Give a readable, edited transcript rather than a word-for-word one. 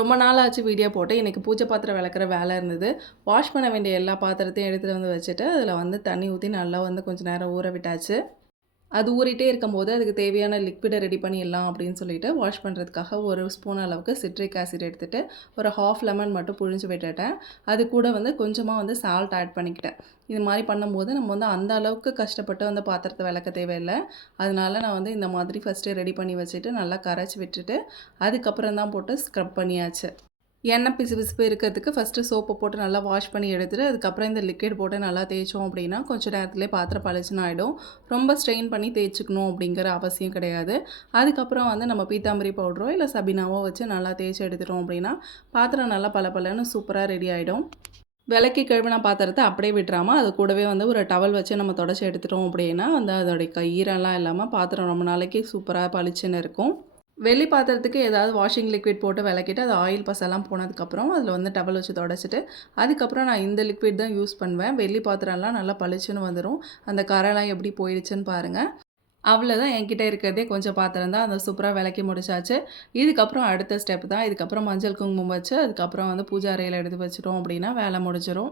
ரொம்ப நாள் ஆச்சு வீடியோ போட்டு. எனக்கு பூஜை பாத்திரம் விளக்குற வேலை இருந்தது. வாஷ் பண்ண வேண்டிய எல்லா பாத்திரத்தையும் எடுத்துட்டு வந்து வச்சுட்டு, அதில வந்து தண்ணி ஊத்தி நல்லா வந்து கொஞ்சம் நேரம் ஊற விட்டாச்சு. அது ஊறிட்டே இருக்கும்போது, அதுக்கு தேவையான லிக்விட ரெடி பண்ணிடலாம் அப்படின்னு சொல்லிட்டு, வாஷ் பண்ணுறதுக்காக 1 ஸ்பூன் அளவுக்கு சிட்ரிக் ஆசிட் எடுத்துட்டு, ஒரு 1/2 லெமன் மட்டும் புழிஞ்சு விட்டுட்டேன். அது கூட வந்து கொஞ்சமா வந்து சால்ட் ஆட் பண்ணிக்கிட்டேன். இது மாரி பண்ணும்போது, நம்ம வந்து அந்த அளவுக்கு கஷ்டப்பட்டு வந்து பாத்திரத்த வெளக்க தேவையில்ல. அதனால நான் வந்து இந்த மாதிரி ஃபஸ்ட்டே ரெடி பண்ணி வச்சுட்டு, நல்லா கரைச்சி விட்டுட்டு, அதுக்கப்புறம் தான் போட்டு ஸ்க்ரப் பண்ணியாச்சு. எண்ணெய் பிசுபிசுப்பு இருக்கிறதுக்கு ஃபஸ்ட்டு சோப்பை போட்டு நல்லா வாஷ் பண்ணி எடுத்துட்டு, அதுக்கப்புறம் இந்த லிக்விட் போட்டு நல்லா தேய்ச்சோம் அப்படின்னா, கொஞ்சம் நேரத்திலே பாத்திரம் பளிச்சுன்னு ஆயிடும். ரொம்ப ஸ்ட்ரெயின் பண்ணி தேய்ச்சுக்கணும் அப்படிங்கிற அவசியம் கிடையாது. அதுக்கப்புறம் வந்து நம்ம பீத்தாம்பரி பவுடரோ, இல்ல சபீனாவோ வச்சு நல்லா தேய்ச்சு எடுத்துட்டோம் அப்படின்னா, பாத்திரம் நல்லா பளபளன்னு சூப்பரா ரெடி ஆயிடும். விளக்கி கழுவின பாத்திரத்த அப்படியே விட்டுறாம, அது கூடவே வந்து ஒரு டவல் வச்சு நம்ம தொடச்சு எடுத்துட்டோம் அப்படின்னா, வந்து அதோடைய ஈரம்லாம் இல்லாம பாத்திரம் ரொம்ப நாளைக்கு சூப்பரா பளிச்சுன்னு இருக்கும். வெள்ளி பாத்திரத்துக்கு ஏதாவது வாஷிங் லிக்விட் போட்டு விளக்கிட்டு, அது ஆயில் பசைலாம் போனதுக்கப்புறம், அதில வந்து டவல் வச்சு தொடச்சிட்டு, அதுக்கப்புறம் நான் இந்த லிக்விட் தான் யூஸ் பண்ணுவேன். வெள்ளி பாத்திரம்லாம் நல்லா பளிச்சுன்னு வந்துரும். அந்த கரைலாம் எப்படி போயிடுச்சுன்னு பாருங்க. அவ்வளோதான் என்கிட்ட இருக்கிறதே கொஞ்சம் பாத்திரம் தான். அத சூப்பரா விளக்கி முடிச்சாச்சு. இதுக்கப்புறம் அடுத்த ஸ்டெப் தான். இதுக்கப்புறம் மஞ்சள் குங்குமம் வச்சு, அதுக்கப்புறம் வந்து பூஜை அறையில எடுத்து வச்சுட்டோம் அப்படின்னா, வேலை முடிஞ்சிரும்.